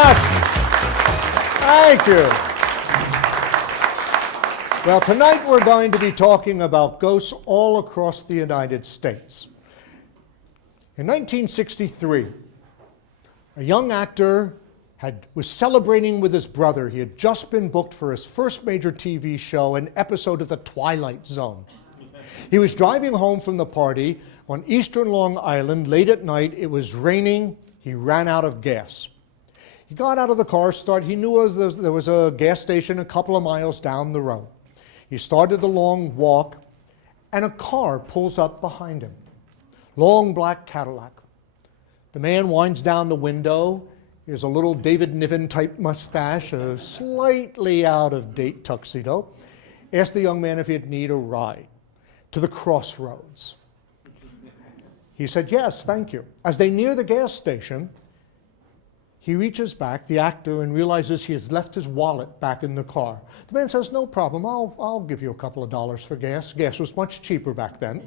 much. Thank you. Well, tonight we're going to be talking about ghosts all across the United States. In 1963, a young actor was celebrating with his brother. He had just been booked for his first major TV show, an episode of The Twilight Zone. He was driving home from the party on eastern Long Island late at night. It was raining. He ran out of gas. He got out of the car, he knew there was a gas station a couple of miles down the road. He started the long walk, and a car pulls up behind him. Long black Cadillac. The man winds down the window. He has a little David Niven type mustache, a slightly out of date tuxedo. Asked the young man if he'd need a ride to the crossroads. He said, yes, thank you. As they near the gas station, he reaches back, the actor, and realizes he has left his wallet back in the car. The man says, no problem, I'll give you a couple of dollars for gas. Gas was much cheaper back then.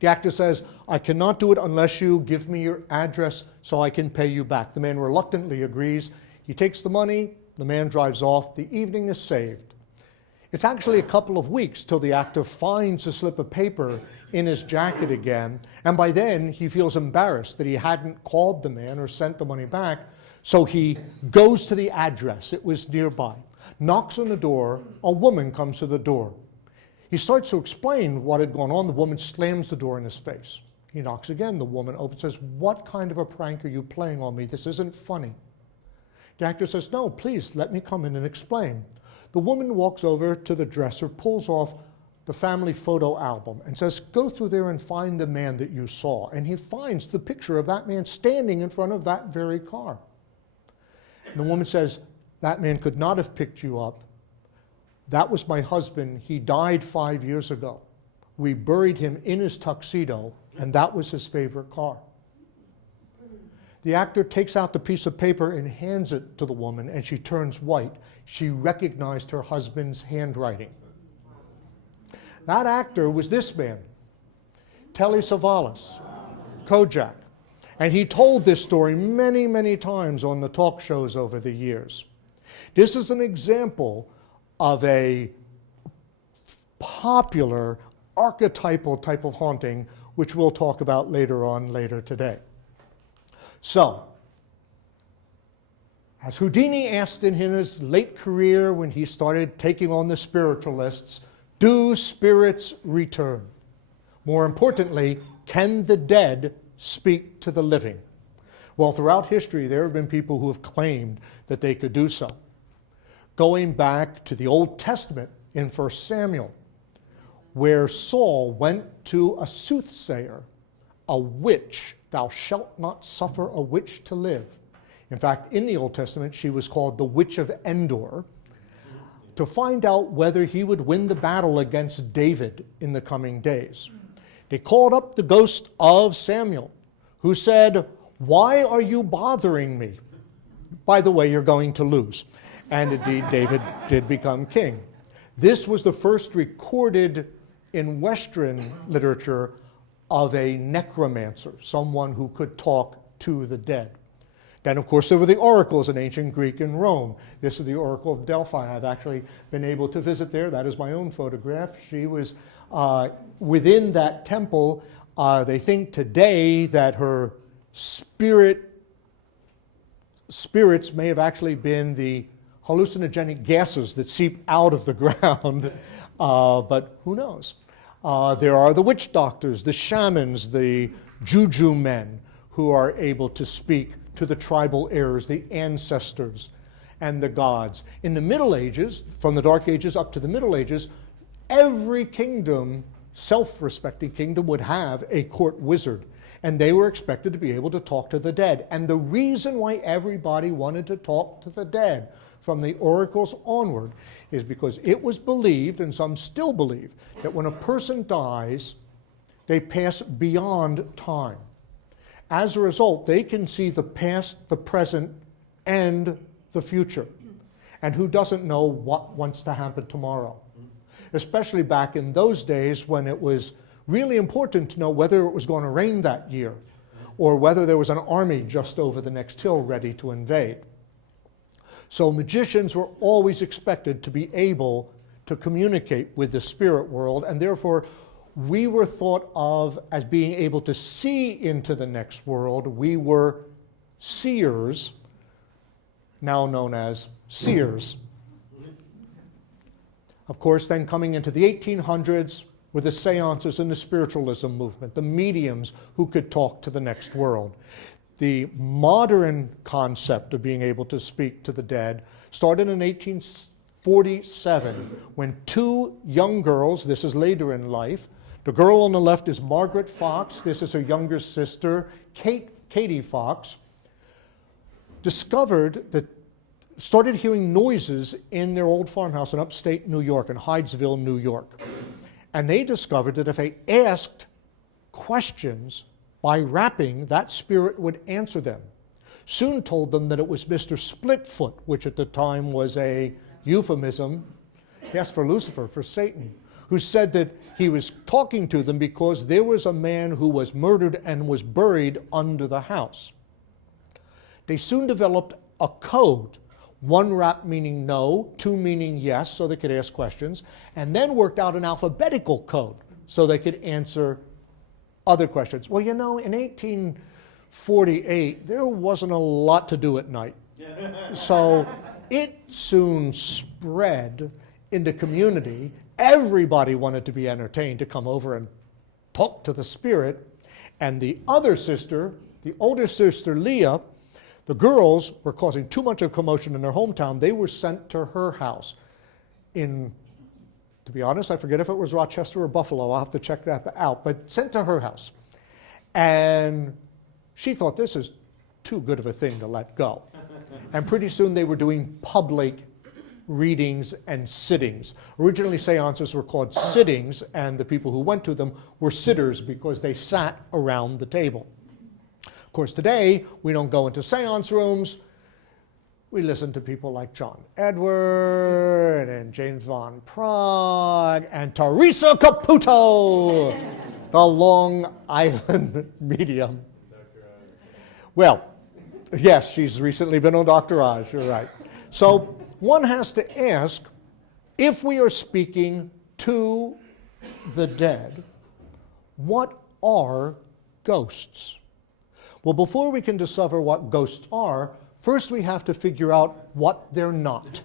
The actor says, I cannot do it unless you give me your address so I can pay you back. The man reluctantly agrees. He takes the money, the man drives off. The evening is saved. It's actually a couple of weeks till the actor finds a slip of paper in his jacket again, and by then he feels embarrassed that he hadn't called the man or sent the money back, so he goes to the address. It was nearby. Knocks on the door. A woman comes to the door. He starts to explain what had gone on. The woman slams the door in his face. He knocks again. The woman opens, says, what kind of a prank are you playing on me? This isn't funny. The actor says, no, please, let me come in and explain. The woman walks over to the dresser, pulls off the family photo album, and says, go through there and find the man that you saw. And he finds the picture of that man standing in front of that very car. And the woman says, that man could not have picked you up. That was my husband. He died 5 years ago. We buried him in his tuxedo, and that was his favorite car. The actor takes out the piece of paper and hands it to the woman, and she turns white. She recognized her husband's handwriting. That actor was this man, Telly Savalas, Kojak. And he told this story many, many times on the talk shows over the years. This is an example of a popular archetypal type of haunting, which we'll talk about later today. So, as Houdini asked in his late career when he started taking on the spiritualists, do spirits return? More importantly, can the dead speak to the living? Well, throughout history, there have been people who have claimed that they could do so. Going back to the Old Testament in 1 Samuel, where Saul went to a soothsayer, a witch. Thou shalt not suffer a witch to live. In fact, in the Old Testament, she was called the Witch of Endor, to find out whether he would win the battle against David in the coming days. They called up the ghost of Samuel, who said, why are you bothering me? By the way, you're going to lose. And indeed, David did become king. This was the first recorded in Western literature of a necromancer, someone who could talk to the dead. Then, of course, there were the oracles in ancient Greek and Rome. This is the Oracle of Delphi. I've actually been able to visit there. That is my own photograph. She was within that temple. They think today that her spirits may have actually been the hallucinogenic gases that seep out of the ground, but who knows? There are the witch doctors, the shamans, the juju men who are able to speak to the tribal heirs, the ancestors, and the gods. In the Middle Ages, from the Dark Ages up to the Middle Ages, every kingdom, self-respecting kingdom, would have a court wizard, and they were expected to be able to talk to the dead. And the reason why everybody wanted to talk to the dead from the oracles onward is because it was believed, and some still believe, that when a person dies, they pass beyond time. As a result, they can see the past, the present, and the future. And who doesn't know what wants to happen tomorrow? Especially back in those days when it was really important to know whether it was going to rain that year, or whether there was an army just over the next hill ready to invade. So magicians were always expected to be able to communicate with the spirit world, and therefore we were thought of as being able to see into the next world. We were seers, now known as seers. Of course, then coming into the 1800s with the seances and the spiritualism movement, the mediums who could talk to the next world. The modern concept of being able to speak to the dead started in 1847 when two young girls, this is later in life, the girl on the left is Margaret Fox, this is her younger sister, Katy Fox, started hearing noises in their old farmhouse in upstate New York, in Hydesville, New York. And they discovered that if they asked questions by rapping, that spirit would answer them. Soon told them that it was Mr. Splitfoot, which at the time was a euphemism, yes, for Lucifer, for Satan, who said that he was talking to them because there was a man who was murdered and was buried under the house. They soon developed a code, one rap meaning no, two meaning yes, so they could ask questions, and then worked out an alphabetical code so they could answer other questions. Well, you know, in 1848, there wasn't a lot to do at night. So it soon spread in the community. Everybody wanted to be entertained, to come over and talk to the spirit. And the other sister, the older sister Leah, the girls were causing too much of commotion in their hometown. They were sent to her house in, to be honest, I forget if it was Rochester or Buffalo. I'll have to check that out, but sent to her house. And she thought, this is too good of a thing to let go. And pretty soon they were doing public readings and sittings. Originally seances were called sittings, and the people who went to them were sitters because they sat around the table. Of course, today we don't go into seance rooms. We listen to people like John Edward and James Von Prague and Teresa Caputo, the Long Island medium. Well, yes, she's recently been on Dr. Oz, you're right. So one has to ask, if we are speaking to the dead, what are ghosts? Well, before we can discover what ghosts are, first we have to figure out what they're not.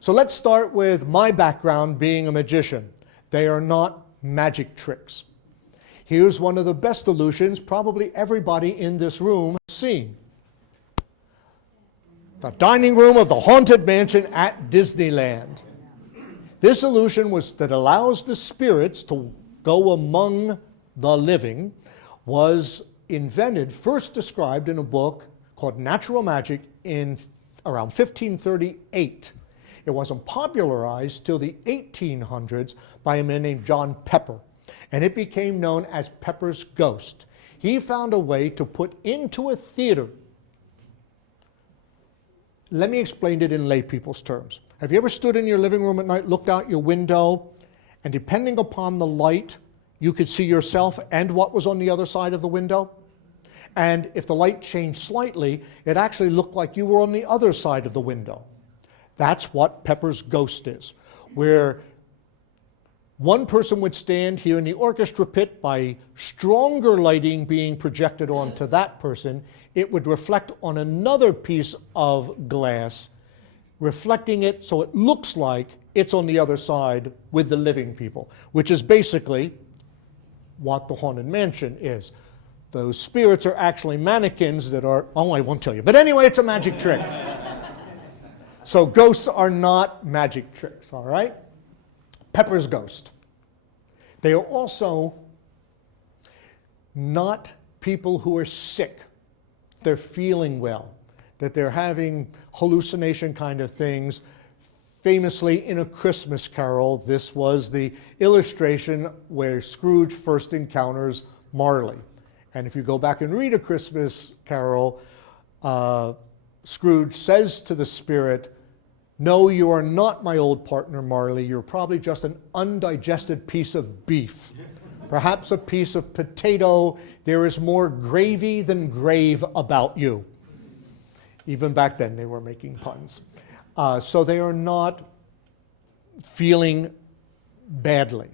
So let's start with my background being a magician. They are not magic tricks. Here's one of the best illusions probably everybody in this room has seen. The dining room of the Haunted Mansion at Disneyland. This illusion that allows the spirits to go among the living was invented, first described in a book called Natural Magic in around 1538. It wasn't popularized till the 1800s by a man named John Pepper, and it became known as Pepper's Ghost. He found a way to put into a theater. Let me explain it in lay people's terms. Have you ever stood in your living room at night, looked out your window, and depending upon the light, you could see yourself and what was on the other side of the window? And if the light changed slightly, it actually looked like you were on the other side of the window. That's what Pepper's Ghost is, where one person would stand here in the orchestra pit. By stronger lighting being projected onto that person, it would reflect on another piece of glass, reflecting it so it looks like it's on the other side with the living people, which is basically what the Haunted Mansion is. Those spirits are actually mannequins that are, oh, I won't tell you. But anyway, it's a magic trick. So ghosts are not magic tricks, all right? Pepper's Ghost. They are also not people who are sick. They're feeling well, that they're having hallucination kind of things. Famously, in A Christmas Carol, this was the illustration where Scrooge first encounters Marley. And if you go back and read A Christmas Carol, Scrooge says to the spirit, "No, you are not my old partner, Marley. You're probably just an undigested piece of beef perhaps a piece of potato. There is more gravy than grave about you. Even back then they were making puns. So they are not feeling badly.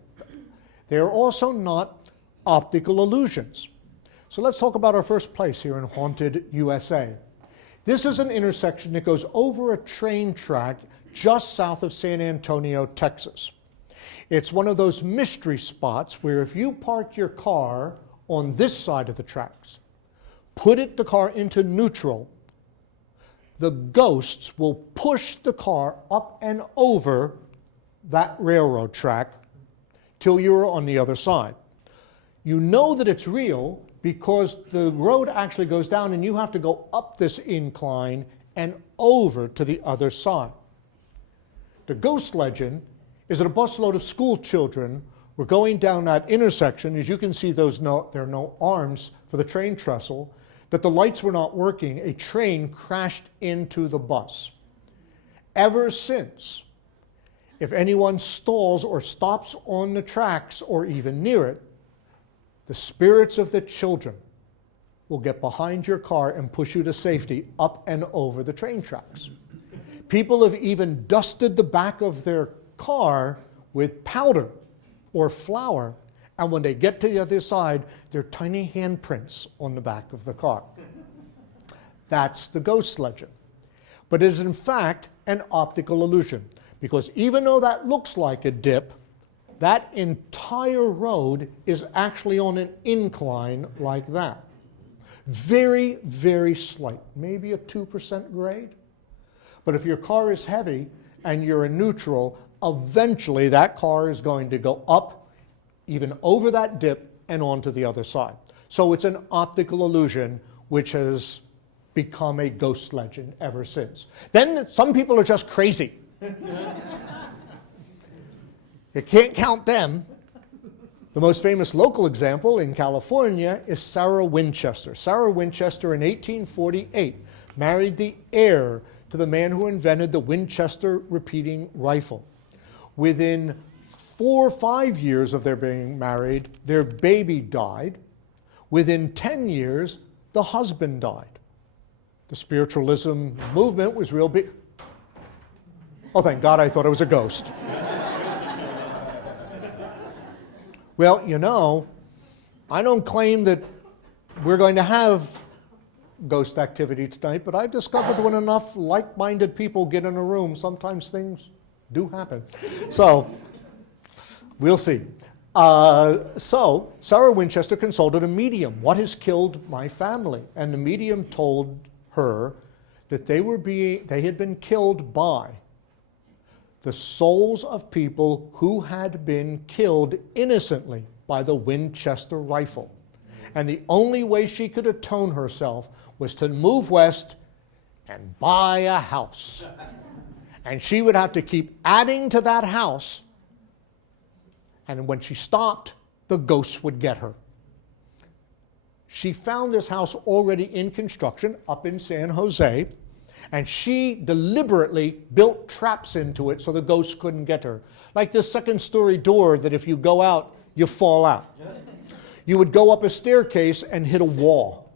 They are also not optical illusions. So let's talk about our first place here in Haunted USA. This is an intersection that goes over a train track just south of San Antonio, Texas. It's one of those mystery spots where if you park your car on this side of the tracks, put the car into neutral, the ghosts will push the car up and over that railroad track till you're on the other side. You know that it's real because the road actually goes down and you have to go up this incline and over to the other side. The ghost legend is that a busload of school children were going down that intersection. As you can see, there are no arms for the train trestle, that the lights were not working. A train crashed into the bus. Ever since, if anyone stalls or stops on the tracks or even near it, the spirits of the children will get behind your car and push you to safety up and over the train tracks. People have even dusted the back of their car with powder or flour, and when they get to the other side, there are tiny handprints on the back of the car. That's the ghost legend. But it is in fact an optical illusion, because even though that looks like a dip, that entire road is actually on an incline like that. Very, very slight, maybe a 2% grade. But if your car is heavy and you're in neutral, eventually that car is going to go up, even over that dip, and onto the other side. So it's an optical illusion which has become a ghost legend ever since. Then some people are just crazy. You can't count them. The most famous local example in California is Sarah Winchester. Sarah Winchester in 1848 married the heir to the man who invented the Winchester repeating rifle. Within 4 or 5 years of their being married, their baby died. Within 10 years, the husband died. The spiritualism movement was real big. Oh, thank God, I thought it was a ghost. Well, you know, I don't claim that we're going to have ghost activity tonight, but I've discovered when enough like-minded people get in a room, sometimes things do happen. So, we'll see. So, Sarah Winchester consulted a medium. What has killed my family? And the medium told her that they had been killed by the souls of people who had been killed innocently by the Winchester rifle. And the only way she could atone herself was to move west and buy a house. And she would have to keep adding to that house. And when she stopped, the ghosts would get her. She found this house already in construction up in San Jose, and she deliberately built traps into it so the ghosts couldn't get her. Like this second-story door that if you go out, you fall out. You would go up a staircase and hit a wall.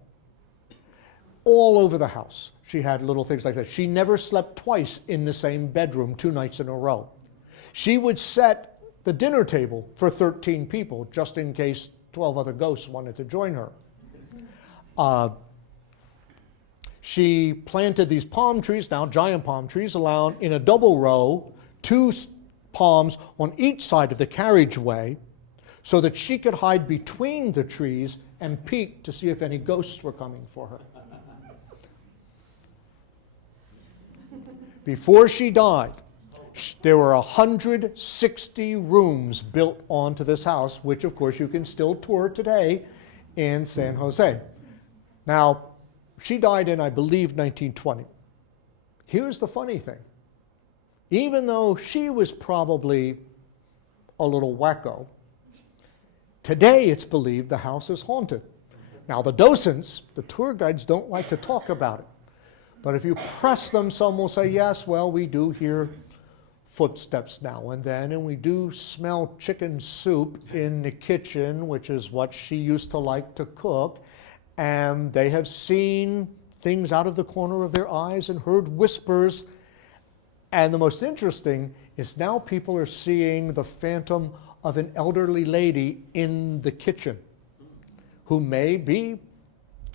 All over the house, she had little things like that. She never slept twice in the same bedroom 2 nights in a row. She would set the dinner table for 13 people, just in case 12 other ghosts wanted to join her. She planted these palm trees, now giant palm trees, in a double row, 2 palms on each side of the carriageway, so that she could hide between the trees and peek to see if any ghosts were coming for her. Before she died, there were 160 rooms built onto this house, which of course you can still tour today in San Jose. Now, she died in, I believe, 1920. Here's the funny thing. Even though she was probably a little wacko, today it's believed the house is haunted. Now, the docents, the tour guides, don't like to talk about it. But if you press them, some will say, yes, well, we do hear footsteps now and then, and we do smell chicken soup in the kitchen, which is what she used to like to cook, and they have seen things out of the corner of their eyes and heard whispers. And the most interesting is now people are seeing the phantom of an elderly lady in the kitchen who may be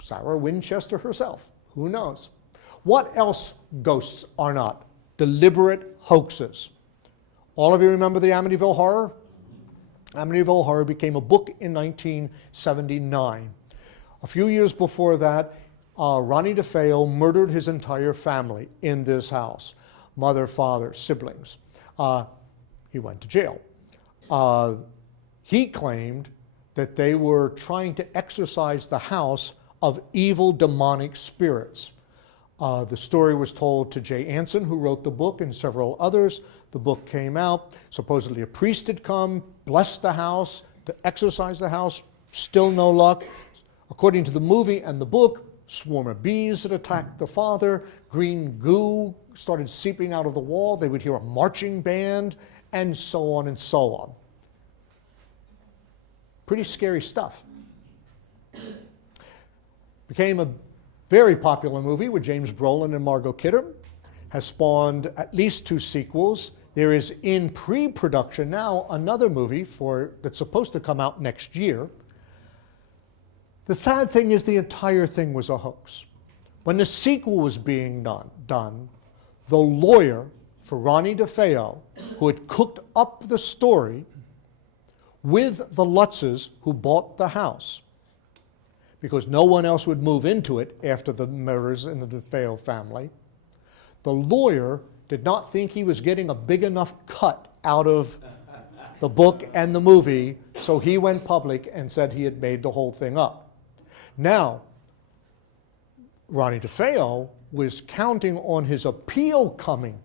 Sarah Winchester herself. Who knows? What else ghosts are not? Deliberate hoaxes. All of you remember the Amityville Horror? Amityville Horror became a book in 1979. A few years before that, Ronnie DeFeo murdered his entire family in this house. Mother, father, siblings. He went to jail. He claimed that they were trying to exorcise the house of evil demonic spirits. The story was told to Jay Anson, who wrote the book, and several others. The book came out. Supposedly a priest had come, blessed the house, to exorcise the house. Still no luck. According to the movie and the book, swarm of bees had attacked the father. Green goo started seeping out of the wall. They would hear a marching band, and so on and so on. Pretty scary stuff. Became a very popular movie with James Brolin and Margot Kidder. Has spawned at least 2 sequels. There is in pre-production now another movie that's supposed to come out next year. The sad thing is the entire thing was a hoax. When the sequel was being done, the lawyer for Ronnie DeFeo, who had cooked up the story with the Lutzes who bought the house, because no one else would move into it after the murders in the DeFeo family, the lawyer did not think he was getting a big enough cut out of the book and the movie, so he went public and said he had made the whole thing up. Now, Ronnie DeFeo was counting on his appeal coming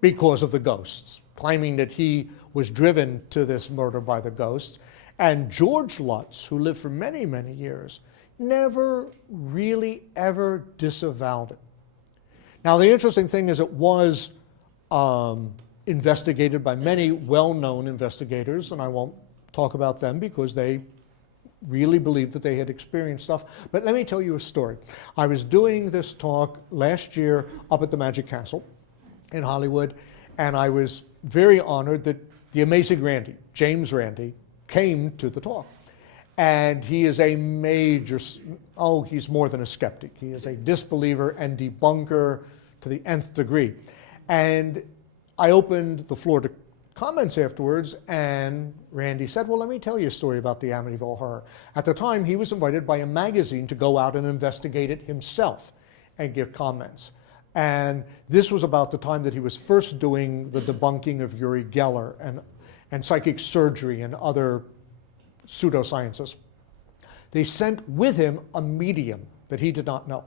because of the ghosts, claiming that he was driven to this murder by the ghosts. And George Lutz, who lived for many, many years, never really ever disavowed it. Now, the interesting thing is it was investigated by many well-known investigators, and I won't talk about them because they really believed that they had experienced stuff. But let me tell you a story. I was doing this talk last year up at the Magic Castle in Hollywood, and I was very honored that the amazing Randy, James Randi, came to the talk. And he is a major, he's more than a skeptic. He is a disbeliever and debunker to the nth degree. And I opened the floor to comments afterwards, and Randy said, well, let me tell you a story about the Amityville Horror. At the time, he was invited by a magazine to go out and investigate it himself and give comments. And this was about the time that he was first doing the debunking of Uri Geller and psychic surgery and other pseudosciences. They sent with him a medium that he did not know,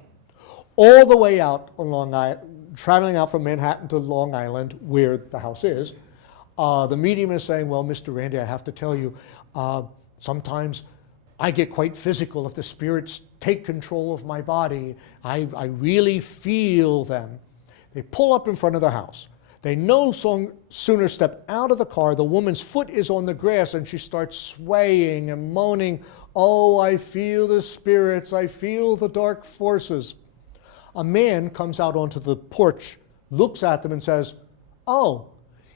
all the way out on Long Island, traveling out from Manhattan to Long Island, where the house is. The medium is saying, well, Mr. Randy, I have to tell you, sometimes I get quite physical if the spirits take control of my body. I really feel them. They pull up in front of the house. They no sooner step out of the car, the woman's foot is on the grass and she starts swaying and moaning, oh, I feel the spirits, I feel the dark forces. A man comes out onto the porch, looks at them and says, oh,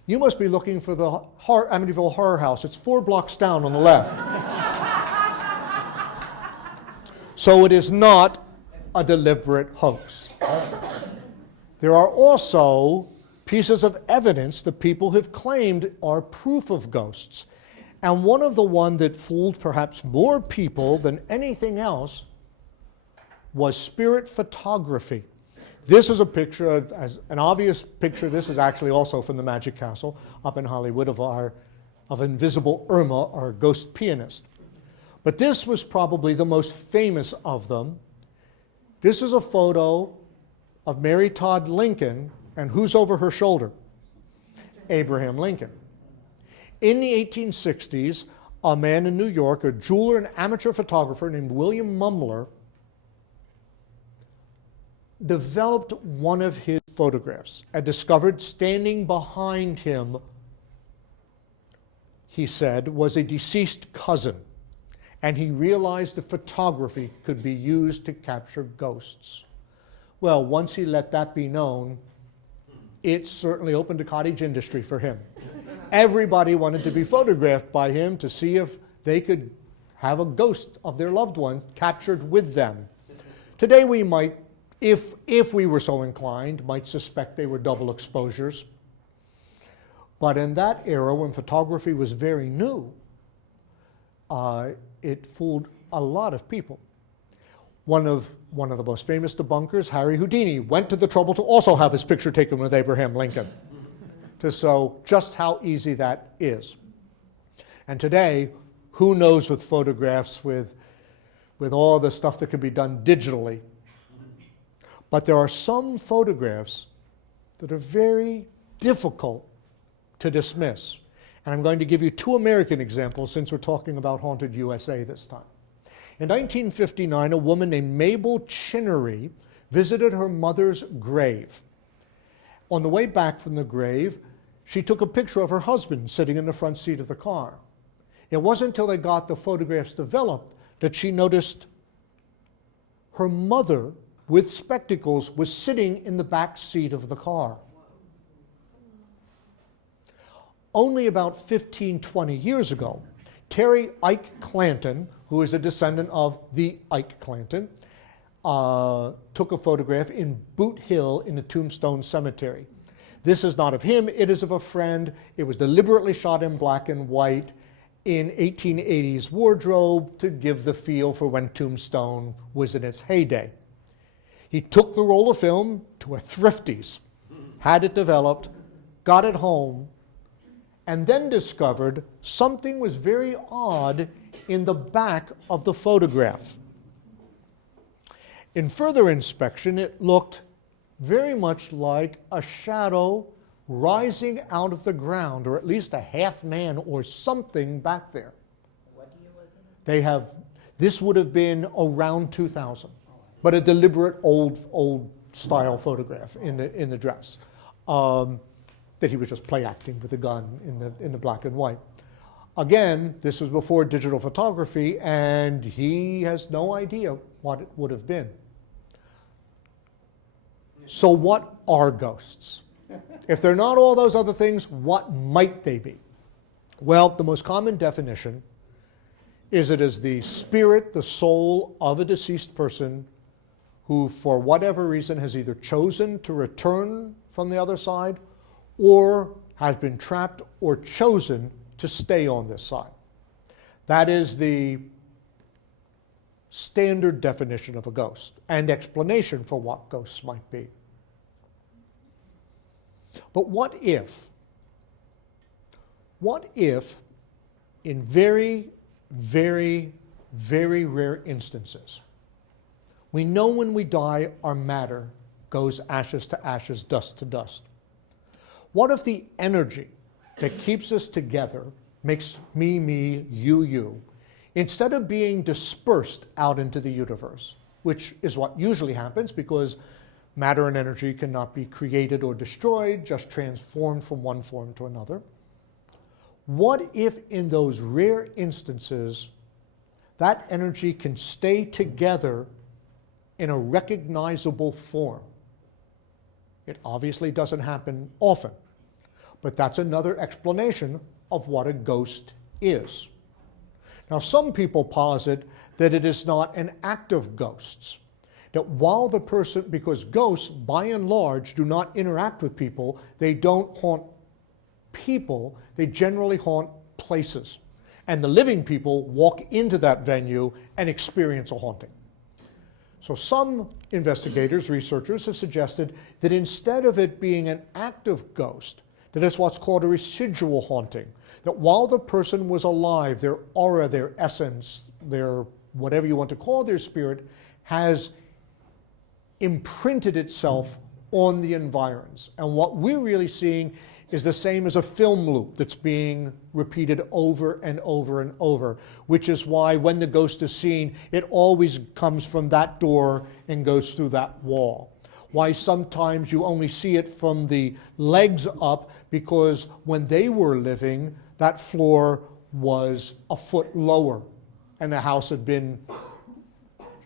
you must be looking for the Amityville Horror House. It's 4 blocks down on the left. So it is not a deliberate hoax. There are also pieces of evidence that people have claimed are proof of ghosts. And one of the one that fooled perhaps more people than anything else was spirit photography. This is a picture, as an obvious picture. This is actually also from the Magic Castle up in Hollywood of Invisible Irma, our ghost pianist. But this was probably the most famous of them. This is a photo of Mary Todd Lincoln, and who's over her shoulder? Abraham Lincoln. In the 1860s, a man in New York, a jeweler and amateur photographer named William Mumler, developed one of his photographs and discovered standing behind him, he said, was a deceased cousin. And he realized that photography could be used to capture ghosts. Well, once he let that be known, it certainly opened a cottage industry for him. Everybody wanted to be photographed by him to see if they could have a ghost of their loved one captured with them. Today we might, if we were so inclined, might suspect they were double exposures. But in that era, when photography was very new, it fooled a lot of people. One of the most famous debunkers, Harry Houdini, went to the trouble to also have his picture taken with Abraham Lincoln, to show just how easy that is. And today, who knows with photographs, with all the stuff that can be done digitally. But there are some photographs that are very difficult to dismiss. And I'm going to give you two American examples since we're talking about Haunted USA this time. In 1959, a woman named Mabel Chinnery visited her mother's grave. On the way back from the grave, she took a picture of her husband sitting in the front seat of the car. It wasn't until they got the photographs developed that she noticed her mother, with spectacles, was sitting in the back seat of the car. Only about 15, 20 years ago, Terry Ike Clanton, who is a descendant of the Ike Clanton, took a photograph in Boot Hill in the Tombstone Cemetery. This is not of him, it is of a friend. It was deliberately shot in black and white in 1880s wardrobe to give the feel for when Tombstone was in its heyday. He took the roll of film to a thrifty's, had it developed, got it home, and then discovered something was very odd in the back of the photograph. In further inspection, it looked very much like a shadow rising out of the ground, or at least a half man or something back there. What year was it? This would have been around 2000, but a deliberate old style photograph in the dress. That he was just play acting with a gun in the black and white. Again, this was before digital photography, and he has no idea what it would have been. So what are ghosts? If they're not all those other things, what might they be? Well, the most common definition is it is the spirit, the soul of a deceased person who, for whatever reason, has either chosen to return from the other side or has been trapped or chosen to stay on this side. That is the standard definition of a ghost and explanation for what ghosts might be. But what if in very, very, very rare instances, we know when we die our matter goes ashes to ashes, dust to dust? What if the energy that keeps us together, makes me, me, you, instead of being dispersed out into the universe, which is what usually happens because matter and energy cannot be created or destroyed, just transformed from one form to another. What if in those rare instances that energy can stay together in a recognizable form? It obviously doesn't happen often, but that's another explanation of what a ghost is. Now, some people posit that it is not an act of ghosts, that while the person, because ghosts by and large do not interact with people, they don't haunt people, they generally haunt places. And the living people walk into that venue and experience a haunting. So some investigators, researchers have suggested that instead of it being an active ghost, that it's what's called a residual haunting, that while the person was alive, their aura, their essence, their whatever you want to call their spirit, has imprinted itself on the environs. And what we're really seeing is the same as a film loop that's being repeated over and over and over, which is why when the ghost is seen, it always comes from that door and goes through that wall. why sometimes you only see it from the legs up, because when they were living, that floor was a foot lower and the house had been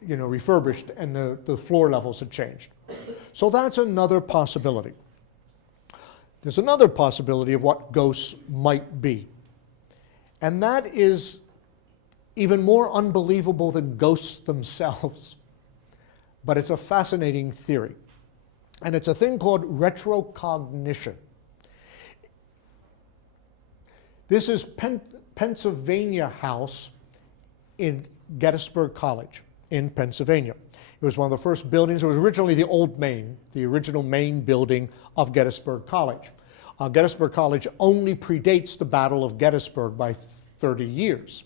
refurbished and the floor levels had changed. So that's another possibility. There's another possibility of what ghosts might be. And that is even more unbelievable than ghosts themselves. But it's a fascinating theory. And it's a thing called retrocognition. This is Pennsylvania House in Gettysburg College in Pennsylvania. It was one of the first buildings. It was originally the old main, the original main building of Gettysburg College. Gettysburg College only predates the Battle of Gettysburg by 30 years.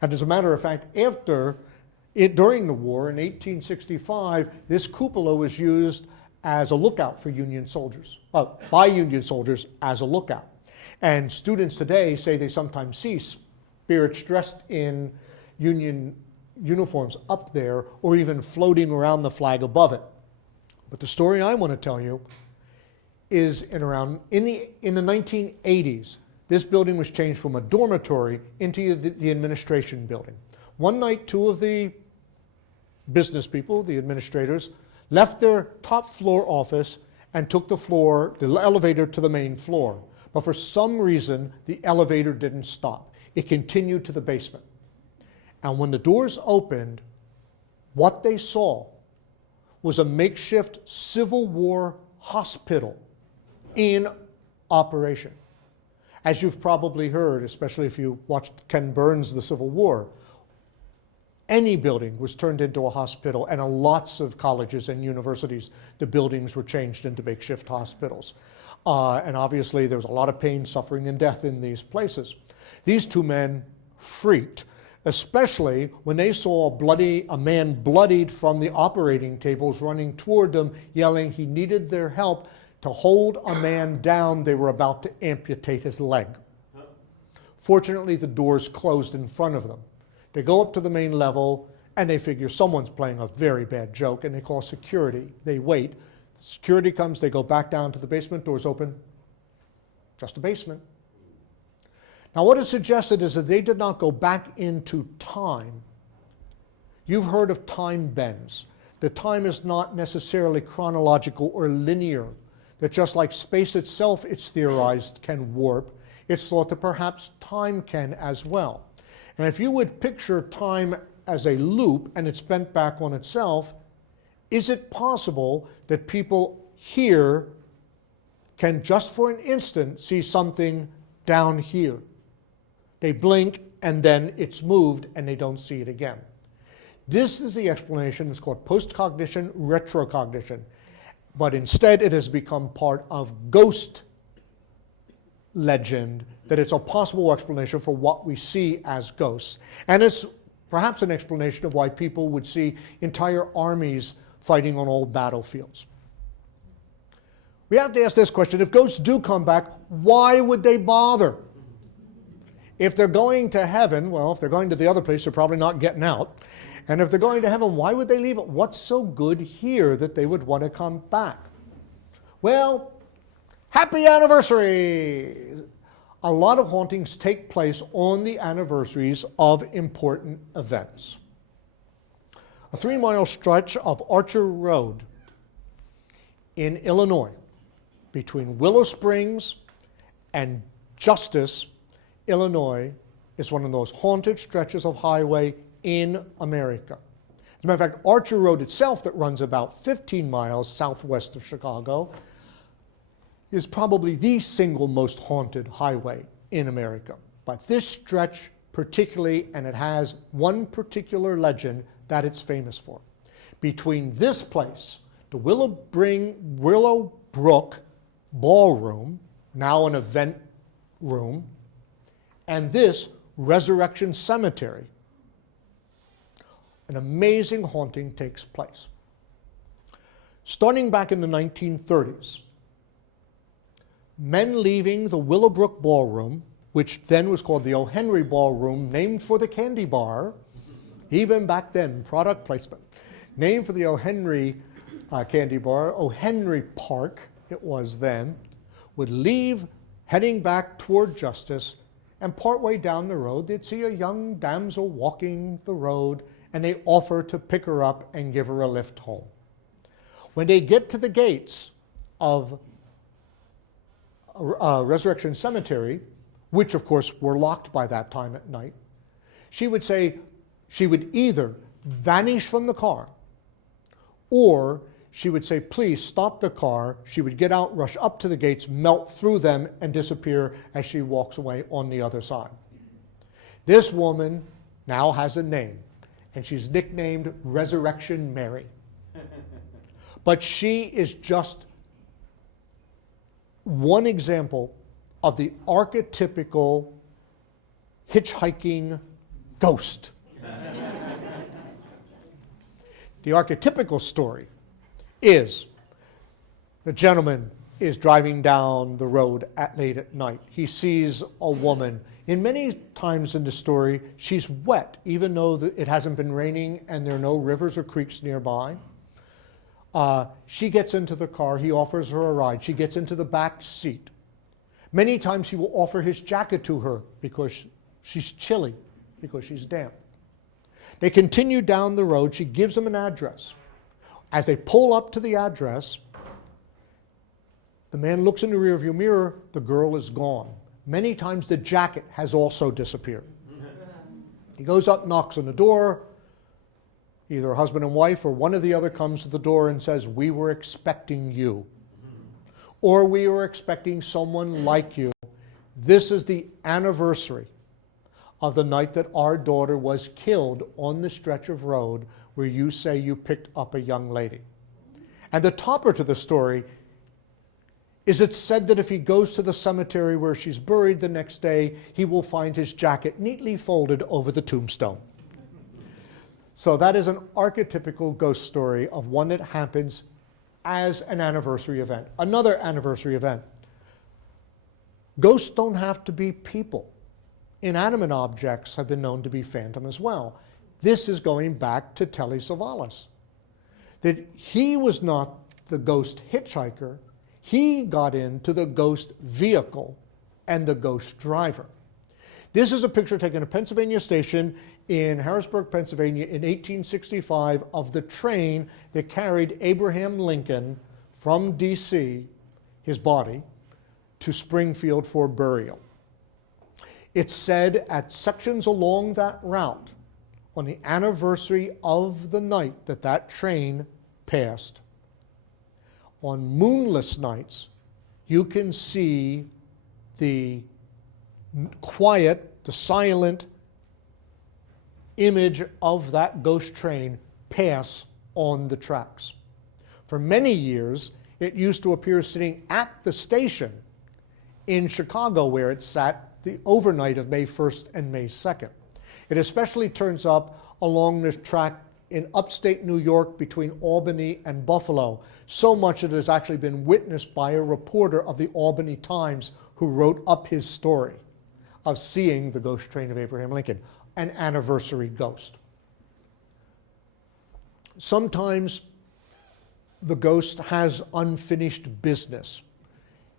And as a matter of fact, during the war in 1865, this cupola was used as a lookout for Union soldiers, by Union soldiers as a lookout. And students today say they sometimes see spirits dressed in Union uniforms up there, or even floating around the flag above it. But the story I want to tell you is in the 1980s, this building was changed from a dormitory into the administration building. One night, two of the business people, the administrators, left their top floor office and took the elevator to the main floor. But for some reason, the elevator didn't stop. It continued to the basement. And when the doors opened, what they saw was a makeshift Civil War hospital in operation. As you've probably heard, especially if you watched Ken Burns' The Civil War, any building was turned into a hospital, and in lots of colleges and universities, the buildings were changed into makeshift hospitals. And obviously, there was a lot of pain, suffering, and death in these places. These two men freaked, especially when they saw a man bloodied from the operating tables running toward them, yelling he needed their help to hold a man down. They were about to amputate his leg. Fortunately, the doors closed in front of them. They go up to the main level, and they figure someone's playing a very bad joke, and they call security. They wait. Security comes, they go back down to the basement, doors open, just a basement. Now, what is suggested is that they did not go back into time. You've heard of time bends. The time is not necessarily chronological or linear, that just like space itself, it's theorized, can warp, it's thought that perhaps time can as well. And if you would picture time as a loop and it's bent back on itself, is it possible that people here can just for an instant see something down here? They blink and then it's moved and they don't see it again. This is the explanation. It's called postcognition, retrocognition. But instead it has become part of ghost legend, that it's a possible explanation for what we see as ghosts. And it's perhaps an explanation of why people would see entire armies fighting on old battlefields. We have to ask this question: if ghosts do come back, why would they bother? If they're going to heaven, well, if they're going to the other place, they're probably not getting out. And if they're going to heaven, why would they leave it? What's so good here that they would want to come back? Well, happy anniversary! A lot of hauntings take place on the anniversaries of important events. A 3-mile stretch of Archer Road in Illinois, between Willow Springs and Justice, Illinois, is one of those haunted stretches of highway in America. As a matter of fact, Archer Road itself, that runs about 15 miles southwest of Chicago, is probably the single most haunted highway in America. But this stretch particularly, and it has one particular legend that it's famous for. Between this place, the Willowbrook Ballroom, now an event room, and this Resurrection Cemetery, an amazing haunting takes place. Starting back in the 1930s, men leaving the Willowbrook Ballroom, which then was called the O. Henry Ballroom, named for the candy bar, even back then, product placement, named for the O. Henry candy bar, O'Henry Park, it was then, would leave heading back toward Justice, and partway down the road, they'd see a young damsel walking the road, and they offer to pick her up and give her a lift home. When they get to the gates of Resurrection Cemetery, which of course were locked by that time at night, she would say she would either vanish from the car, or she would say, please stop the car. She would get out, rush up to the gates, melt through them, and disappear as she walks away on the other side. This woman now has a name, and she's nicknamed Resurrection Mary. But she is just one example of the archetypical hitchhiking ghost. The archetypical story is the gentleman is driving down the road late at night. He sees a woman. In many times in the story, she's wet, even though it hasn't been raining and there are no rivers or creeks nearby. She gets into the car. He offers her a ride. She gets into the back seat. Many times he will offer his jacket to her because she's chilly, because she's damp. They continue down the road. She gives him an address. As they pull up to the address, the man looks in the rearview mirror. The girl is gone. Many times the jacket has also disappeared. He goes up, knocks on the door. Either a husband and wife or one or the other comes to the door and says, we were expecting you. Or we were expecting someone like you. This is the anniversary of the night that our daughter was killed on the stretch of road where you say you picked up a young lady. And the topper to the story is it's said that if he goes to the cemetery where she's buried the next day, he will find his jacket neatly folded over the tombstone. So that is an archetypical ghost story of one that happens as an anniversary event. Another anniversary event. Ghosts don't have to be people. Inanimate objects have been known to be phantom as well. This is going back to Telly Savalas. That he was not the ghost hitchhiker. He got into the ghost vehicle and the ghost driver. This is a picture taken at Pennsylvania Station in Harrisburg, Pennsylvania in 1865 of the train that carried Abraham Lincoln from D.C., his body, to Springfield for burial. It's said at sections along that route, on the anniversary of the night that that train passed, on moonless nights, you can see the quiet, the silent image of that ghost train pass on the tracks. For many years, it used to appear sitting at the station in Chicago where it sat the overnight of May 1st and May 2nd. It especially turns up along the track in upstate New York between Albany and Buffalo, so much that it has actually been witnessed by a reporter of the Albany Times who wrote up his story of seeing the ghost train of Abraham Lincoln, an anniversary ghost. Sometimes the ghost has unfinished business.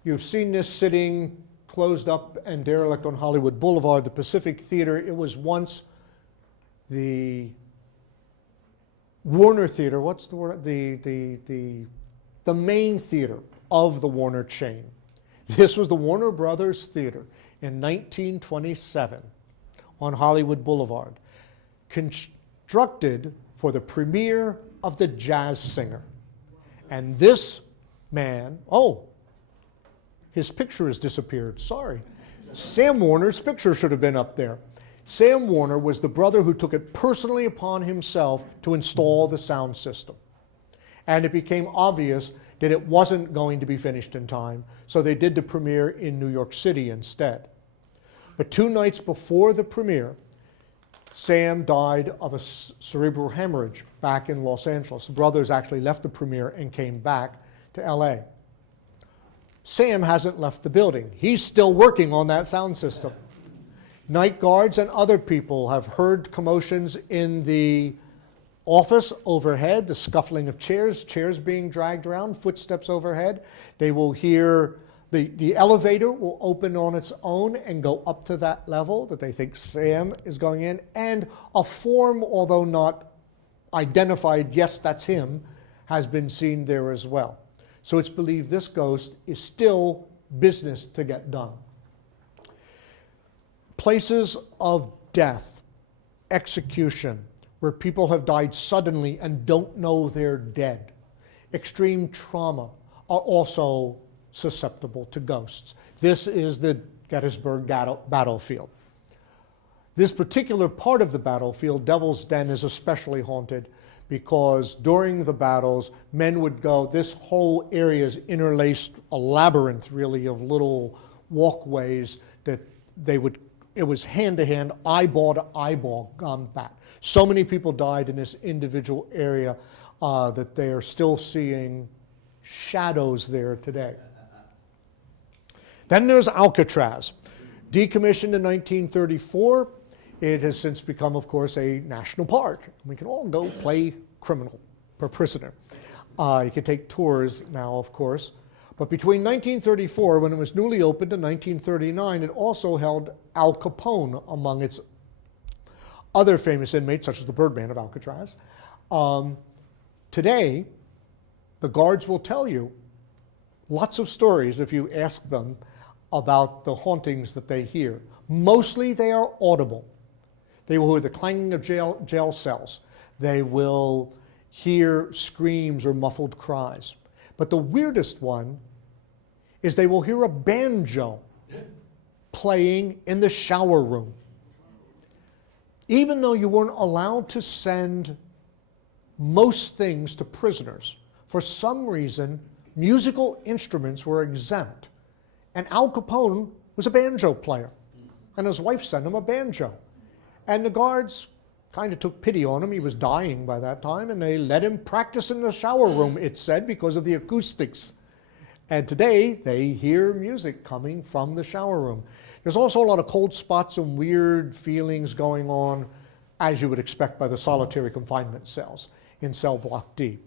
You've seen this sitting closed up and derelict on Hollywood Boulevard, the Pacific Theater. It was once the Warner Theater, what's the word? The main theater of the Warner chain. This was the Warner Brothers Theater in 1927 on Hollywood Boulevard, constructed for the premiere of The Jazz Singer. And this man, his picture has disappeared, sorry. Sam Warner's picture should have been up there. Sam Warner was the brother who took it personally upon himself to install the sound system. And it became obvious that it wasn't going to be finished in time, so they did the premiere in New York City instead. But 2 nights before the premiere, Sam died of a cerebral hemorrhage back in Los Angeles. The brothers actually left the premiere and came back to LA. Sam hasn't left the building. He's still working on that sound system. Night guards and other people have heard commotions in the office overhead, the scuffling of chairs, chairs being dragged around, footsteps overhead. They will hear the elevator will open on its own and go up to that level that they think Sam is going in, and a form, although not identified, yes, that's him, has been seen there as well. So it's believed this ghost is still business to get done. Places of death, execution, where people have died suddenly and don't know they're dead, extreme trauma, are also susceptible to ghosts. This is the Gettysburg battlefield. This particular part of the battlefield, Devil's Den, is especially haunted because during the battles, men would go, this whole area is interlaced, a labyrinth really of little walkways that it was hand-to-hand, eyeball to eyeball combat. So many people died in this individual area that they are still seeing shadows there today. Then there's Alcatraz. Decommissioned in 1934, it has since become, of course, a national park. We can all go play criminal or prisoner. You can take tours now, of course. But between 1934, when it was newly opened, and 1939, it also held Al Capone among its other famous inmates, such as the Birdman of Alcatraz. Today, the guards will tell you lots of stories if you ask them about the hauntings that they hear. Mostly they are audible. They will hear the clanging of jail cells. They will hear screams or muffled cries. But the weirdest one is they will hear a banjo playing in the shower room. Even though you weren't allowed to send most things to prisoners, for some reason, musical instruments were exempt. And Al Capone was a banjo player. And his wife sent him a banjo. And the guards kind of took pity on him. He was dying by that time, and they let him practice in the shower room, it said, because of the acoustics. And today, they hear music coming from the shower room. There's also a lot of cold spots and weird feelings going on, as you would expect by the solitary confinement cells in cell block D.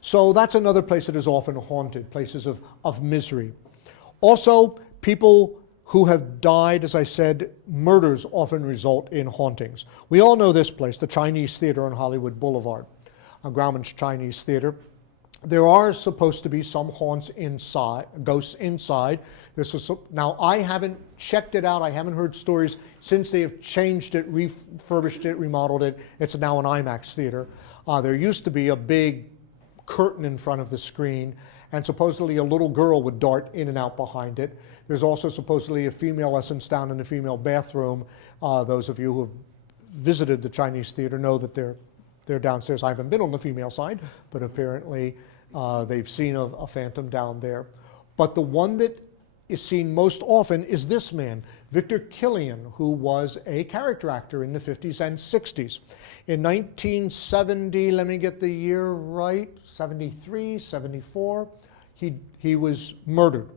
So that's another place that is often haunted, places of misery. Also, people who have died, as I said, murders often result in hauntings. We all know this place, the Chinese Theater on Hollywood Boulevard, Grauman's Chinese Theater. There are supposed to be some haunts inside, ghosts inside. Now, I haven't checked it out. I haven't heard stories since they have changed it, refurbished it, remodeled it. It's now an IMAX theater. There used to be a big curtain in front of the screen, and supposedly a little girl would dart in and out behind it. There's also supposedly a female essence down in the female bathroom. Those of you who have visited the Chinese theater know that they're downstairs. I haven't been on the female side, but apparently they've seen a phantom down there. But the one that is seen most often is this man, Victor Killian, who was a character actor in the 50s and 60s. In 1970, let me get the year right, 73, 74, he was murdered.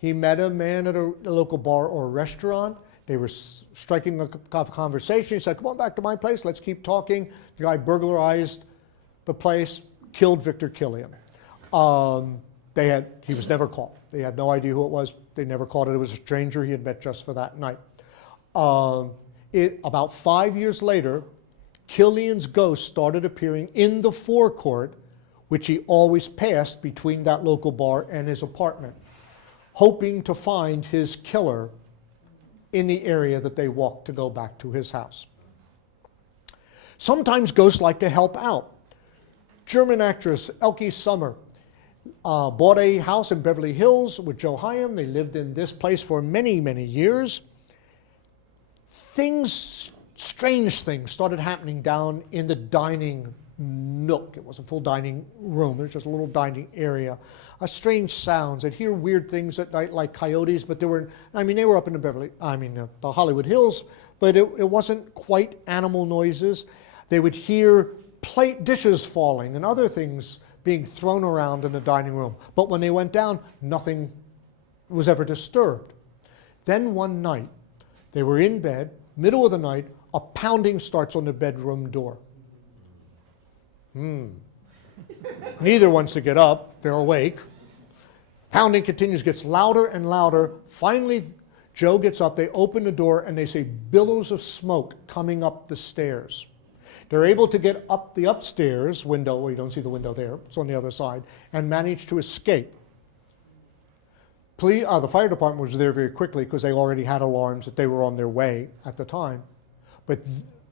He met a man at a local bar or restaurant. They were striking a conversation. He said, "Come on back to my place, let's keep talking." The guy burglarized the place, killed Victor Killian. He was never caught. They had no idea who it was. They never caught it. It was a stranger he had met just for that night. About 5 years later, Killian's ghost started appearing in the forecourt, which he always passed between that local bar and his apartment, hoping to find his killer in the area that they walked to go back to his house. Sometimes ghosts like to help out. German actress Elke Sommer bought a house in Beverly Hills with Joe Hyam. They lived in this place for many, many years. Strange things started happening down in the dining nook. It wasn't a full dining room. It was just a little dining area. Strange sounds. I'd hear weird things at night like coyotes, but they were up in the Hollywood Hills, but it wasn't quite animal noises. They would hear dishes falling and other things being thrown around in the dining room. But when they went down, nothing was ever disturbed. Then one night, they were in bed, middle of the night, a pounding starts on the bedroom door. Neither wants to get up. They're awake. Pounding continues, gets louder and louder. Finally, Joe gets up. They open the door, and they see billows of smoke coming up the stairs. They're able to get up the upstairs window. Well, you don't see the window there. It's on the other side. And manage to escape. The fire department was there very quickly because they already had alarms that they were on their way at the time. But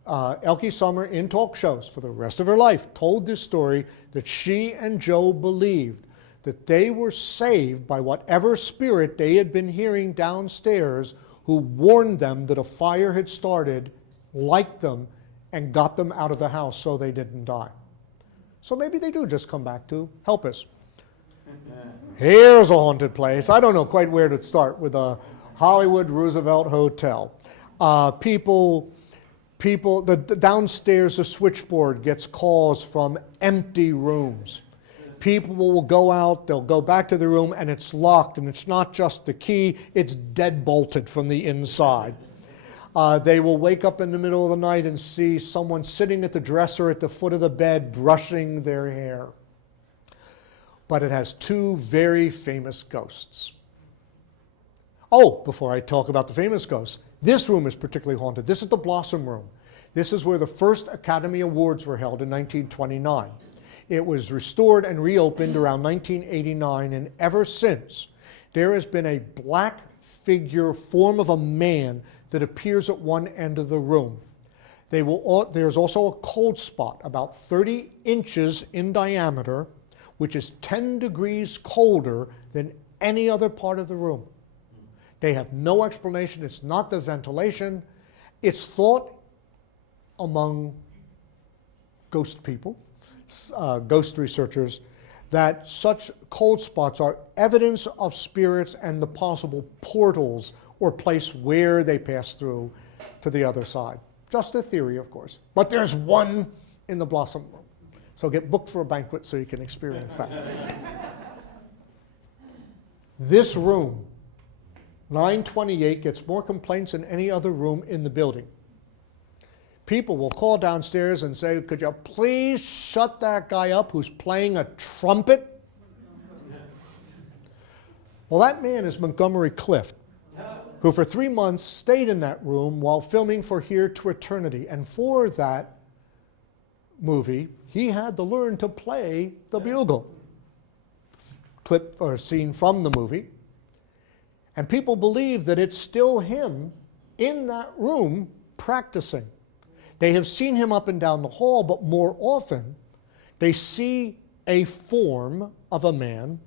Elke Summer, in talk shows for the rest of her life, told this story that she and Joe believed that they were saved by whatever spirit they had been hearing downstairs, who warned them that a fire had started, liked them, and got them out of the house so they didn't die. So maybe they do just come back to help us. Here's a haunted place. I don't know quite where to start with a Hollywood Roosevelt Hotel. Downstairs, the switchboard gets calls from empty rooms. People will go out, they'll go back to the room, and it's locked, and it's not just the key, it's dead-bolted from the inside. They will wake up in the middle of the night and see someone sitting at the dresser at the foot of the bed brushing their hair. But it has two very famous ghosts. Oh, before I talk about the famous ghosts, this room is particularly haunted. This is the Blossom Room. This is where the first Academy Awards were held in 1929. It was restored and reopened around 1989, and ever since, there has been a black figure, form of a man, that appears at one end of the room. There's also a cold spot about 30 inches in diameter, which is 10 degrees colder than any other part of the room. They have no explanation. It's not the ventilation. It's thought among ghost people, ghost researchers, that such cold spots are evidence of spirits and the possible portals or place where they pass through to the other side. Just a theory, of course. But there's one in the Blossom Room. So get booked for a banquet so you can experience that. This room, 928, gets more complaints than any other room in the building. People will call downstairs and say, could you please shut that guy up who's playing a trumpet? Well, that man is Montgomery Clift, who for 3 months stayed in that room while filming for Here to Eternity. And for that movie, he had to learn to play the bugle. Clip or scene from the movie. And people believe that it's still him in that room practicing. They have seen him up and down the hall, but more often they see a form of a man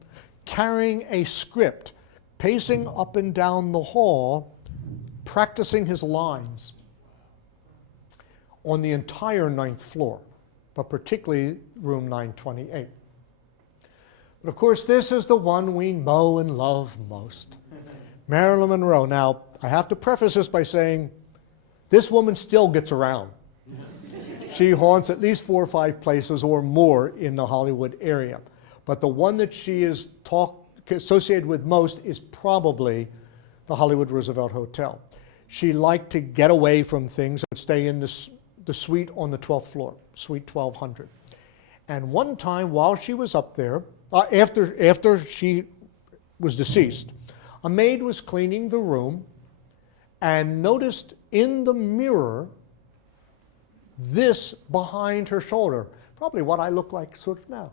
carrying a script, pacing up and down the hall, practicing his lines on the entire 9th floor, but particularly room 928. But of course, this is the one we know and love most, Marilyn Monroe. Now, I have to preface this by saying this woman still gets around. She haunts at least 4 or 5 places or more in the Hollywood area. But the one that she is associated with most is probably the Hollywood Roosevelt Hotel. She liked to get away from things and stay in the suite on the 12th floor, suite 1200. And one time while she was up there, after she was deceased, a maid was cleaning the room and noticed in the mirror this behind her shoulder, probably what I look like sort of now.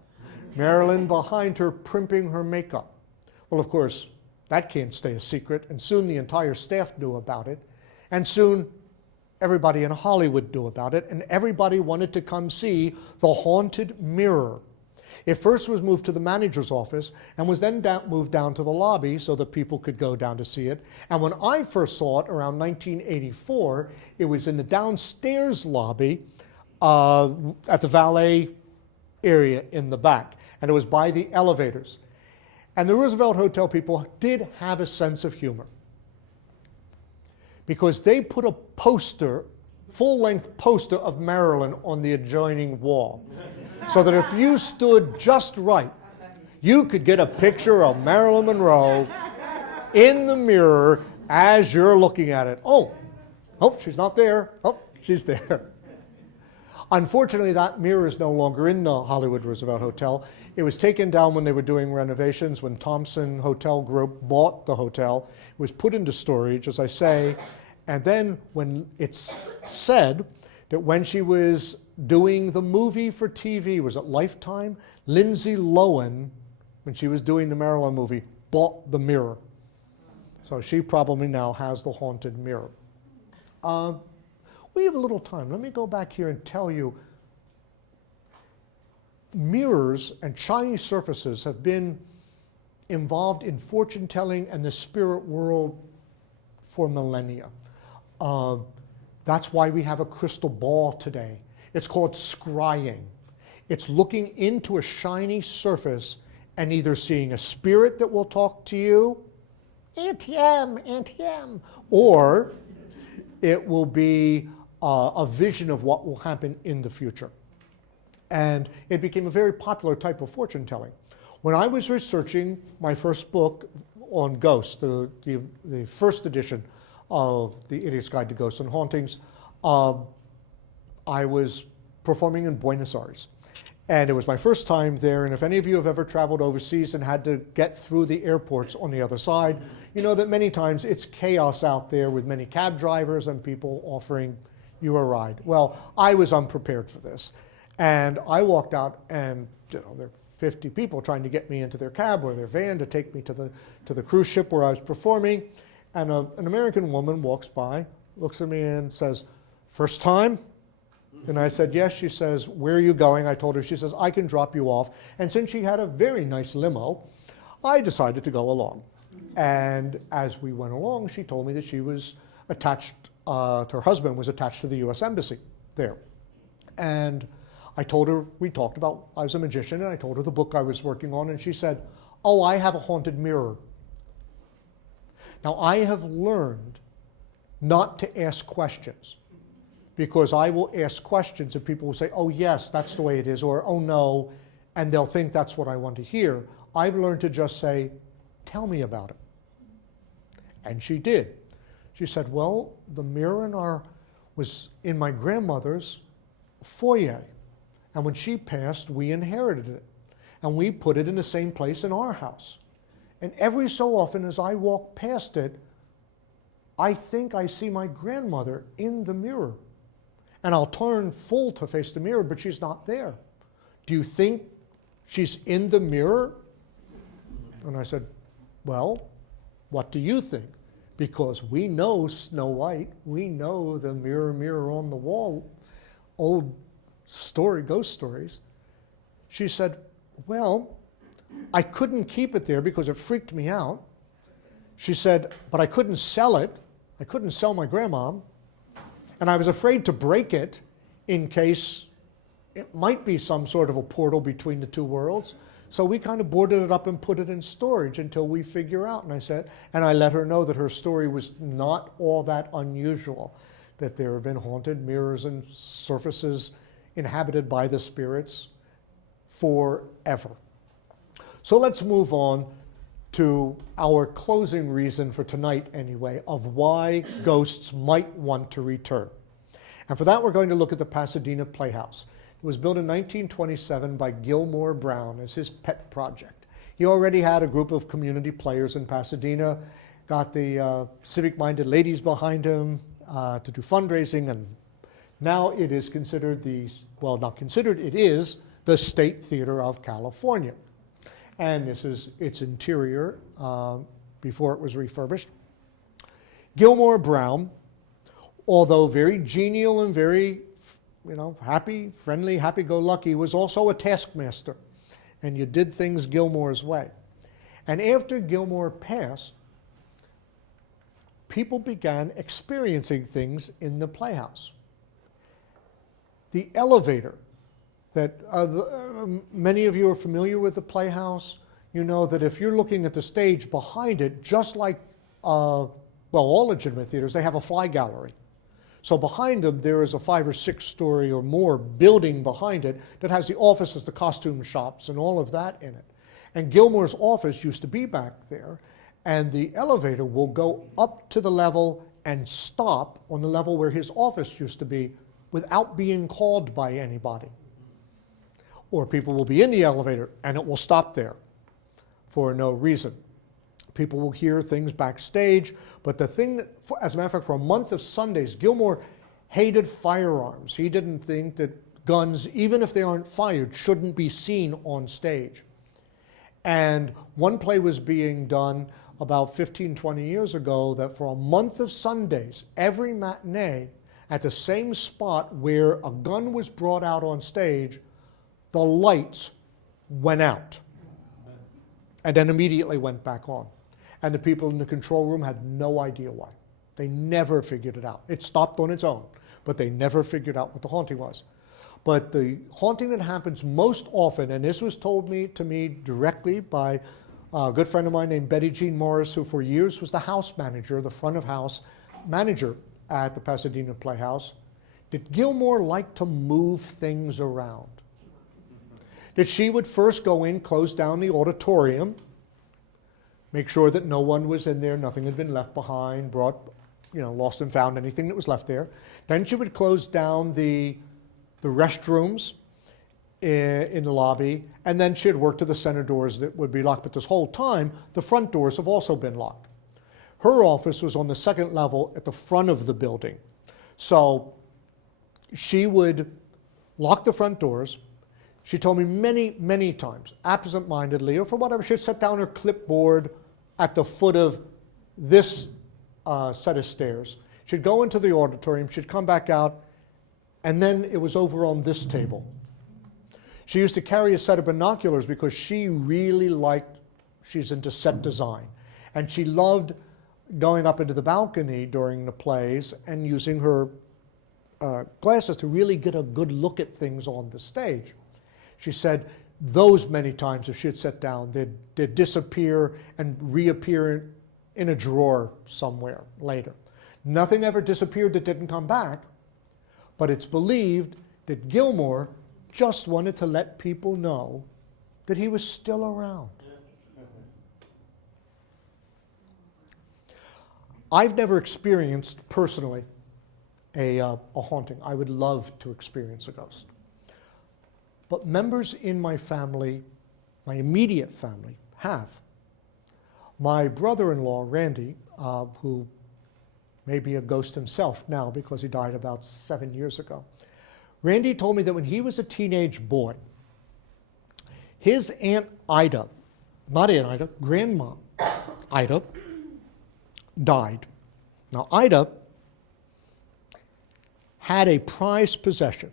Marilyn behind her primping her makeup. Well, of course, that can't stay a secret, and soon the entire staff knew about it, and soon everybody in Hollywood knew about it, and everybody wanted to come see the haunted mirror. It first was moved to the manager's office and was then moved down to the lobby so that people could go down to see it. And when I first saw it around 1984, it was in the downstairs lobby at the valet area in the back. And it was by the elevators. And the Roosevelt Hotel people did have a sense of humor, because they put a poster, full-length poster of Marilyn on the adjoining wall, so that if you stood just right, you could get a picture of Marilyn Monroe in the mirror as you're looking at it. Oh, she's not there. Oh, she's there. Unfortunately, that mirror is no longer in the Hollywood Roosevelt Hotel. It was taken down when they were doing renovations, when Thompson Hotel Group bought the hotel. It was put into storage, as I say, and then when it's said that when she was doing the movie for TV, was it Lifetime? Lindsay Lohan, when she was doing the Marilyn movie, bought the mirror. So she probably now has the haunted mirror. We have a little time. Let me go back here and tell you, mirrors and shiny surfaces have been involved in fortune telling and the spirit world for millennia. That's why we have a crystal ball today. It's called scrying. It's looking into a shiny surface and either seeing a spirit that will talk to you, Auntie M, or it will be a vision of what will happen in the future. And it became a very popular type of fortune telling. When I was researching my first book on ghosts, the first edition of The Idiot's Guide to Ghosts and Hauntings, I was performing in Buenos Aires. And it was my first time there, and if any of you have ever traveled overseas and had to get through the airports on the other side, you know that many times it's chaos out there with many cab drivers and people offering you a ride. Well, I was unprepared for this. And I walked out and, there are 50 people trying to get me into their cab or their van to take me to the cruise ship where I was performing. And an American woman walks by, looks at me and says, "First time?" And I said, "Yes." She says, "Where are you going?" I told her. She says, "I can drop you off." And since she had a very nice limo, I decided to go along. And as we went along, she told me that she was attached, her husband was attached to the U.S. Embassy there. And I told her, we talked about, I was a magician, and I told her the book I was working on, and she said, "Oh, I have a haunted mirror." Now, I have learned not to ask questions, because I will ask questions and people will say, "Oh, yes, that's the way it is," or "Oh, no," and they'll think that's what I want to hear. I've learned to just say, "Tell me about it." And she did. She said, "Well, the mirror was in my grandmother's foyer. And when she passed, we inherited it. And we put it in the same place in our house. And every so often as I walk past it, I think I see my grandmother in the mirror. And I'll turn full to face the mirror, but she's not there. Do you think she's in the mirror?" And I said, "Well, what do you think? Because we know Snow White. We know the mirror, mirror on the wall, old story, ghost stories." She said, "Well, I couldn't keep it there because it freaked me out." She said, "But I couldn't sell it. I couldn't sell my grandmom. And I was afraid to break it in case it might be some sort of a portal between the two worlds. So we kind of boarded it up and put it in storage until we figure out." And I said, and I let her know that her story was not all that unusual, that there have been haunted mirrors and surfaces inhabited by the spirits forever. So let's move on to our closing reason for tonight anyway, of why ghosts might want to return. And for that, we're going to look at the Pasadena Playhouse. It was built in 1927 by Gilmore Brown as his pet project. He already had a group of community players in Pasadena, got the civic-minded ladies behind him to do fundraising, and now it is considered not considered, it is the State Theater of California. And this is its interior before it was refurbished. Gilmore Brown, although very genial and very happy, friendly, happy-go-lucky, was also a taskmaster. And you did things Gilmore's way. And after Gilmore passed, people began experiencing things in the Playhouse. The elevator that many of you are familiar with the Playhouse. You know that if you're looking at the stage behind it, just like all legitimate theaters, they have a fly gallery. So behind them, there is a 5 or 6 story or more building behind it that has the offices, the costume shops, and all of that in it. And Gilmore's office used to be back there, and the elevator will go up to the level and stop on the level where his office used to be without being called by anybody. Or people will be in the elevator and it will stop there for no reason. People will hear things backstage, but the thing that, as a matter of fact, for a month of Sundays, Gilmore hated firearms. He didn't think that guns, even if they aren't fired, shouldn't be seen on stage. And one play was being done about 15, 20 years ago that for a month of Sundays, every matinee, at the same spot where a gun was brought out on stage, the lights went out and then immediately went back on. And the people in the control room had no idea why. They never figured it out. It stopped on its own, but they never figured out what the haunting was. But the haunting that happens most often, and this was told to me directly by a good friend of mine named Betty Jean Morris, who for years was the house manager, the front of house manager at the Pasadena Playhouse, that Gilmore liked to move things around. That she would first go in, close down the auditorium, make sure that no one was in there, nothing had been left behind, lost and found anything that was left there. Then she would close down the restrooms in the lobby, and then she'd work to the center doors that would be locked. But this whole time, the front doors have also been locked. Her office was on the second level at the front of the building. So she would lock the front doors. She told me many, many times, absent-mindedly or for whatever, she'd set down her clipboard at the foot of this set of stairs. She'd go into the auditorium, she'd come back out, and then it was over on this table. She used to carry a set of binoculars because she really she's into set design. And she loved going up into the balcony during the plays and using her glasses to really get a good look at things on the stage. She said those many times, if she had sat down, they'd disappear and reappear in a drawer somewhere later. Nothing ever disappeared that didn't come back, but it's believed that Gilmore just wanted to let people know that he was still around. I've never experienced personally a haunting. I would love to experience a ghost. But members in my family, my immediate family, have. My brother-in-law, Randy, who may be a ghost himself now because he died about 7 years ago. Randy told me that when he was a teenage boy, his Aunt Ida, not Aunt Ida, Grandma Ida, died. Now, Ida had a prized possession.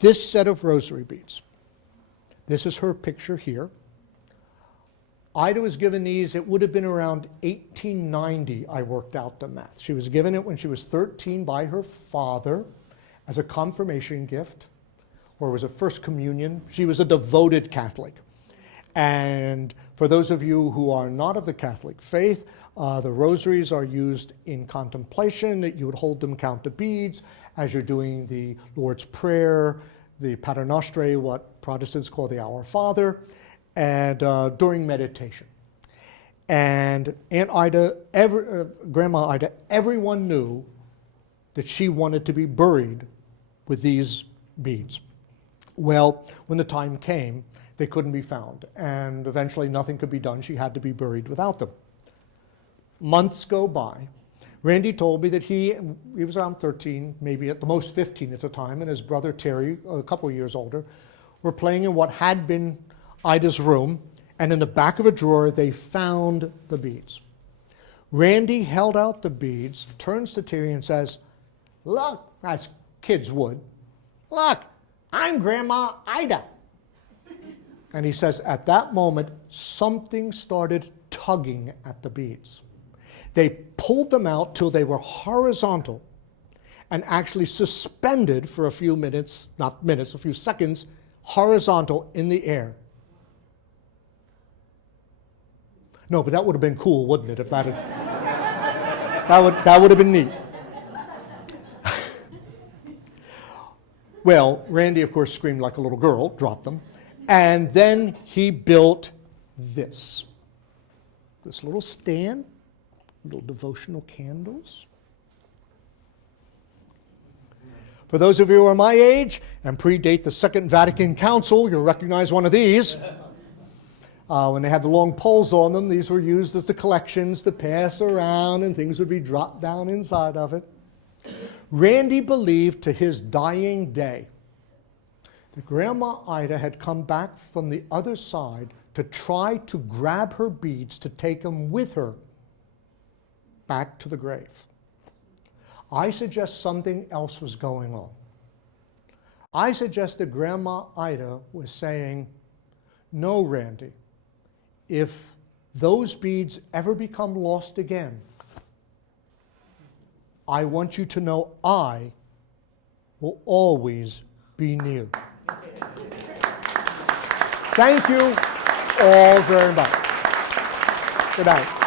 This set of rosary beads. This is her picture here. Ida was given these, it would have been around 1890, I worked out the math. She was given it when she was 13 by her father as a confirmation gift, or was a first communion. She was a devoted Catholic. And for those of you who are not of the Catholic faith, the rosaries are used in contemplation, that you would hold them, count the beads, as you're doing the Lord's Prayer, the Pater Noster, what Protestants call the Our Father, and during meditation. And Aunt Ida, Grandma Ida, everyone knew that she wanted to be buried with these beads. Well, when the time came, they couldn't be found, and eventually nothing could be done. She had to be buried without them. Months go by. Randy told me that he was around 13, maybe at the most 15 at the time, and his brother Terry, a couple of years older, were playing in what had been Ida's room, and in the back of a drawer they found the beads. Randy held out the beads, turns to Terry and says, "Look," as kids would, "look, I'm Grandma Ida." And he says, at that moment, something started tugging at the beads. They pulled them out till they were horizontal and actually suspended for a few minutes, not minutes, a few seconds, horizontal in the air. No, but that would have been cool, wouldn't it, if that had, that would have been neat. Well, Randy, of course, screamed like a little girl, dropped them, and then he built this little stand, little devotional candles. For those of you who are my age and predate the Second Vatican Council, you'll recognize one of these. When they had the long poles on them, these were used as the collections to pass around and things would be dropped down inside of it. Randy believed to his dying day that Grandma Ida had come back from the other side to try to grab her beads to take them with her back to the grave. I suggest something else was going on. I suggest that Grandma Ida was saying, no, Randy, if those beads ever become lost again, I want you to know I will always be near. Thank you all very much. Good night.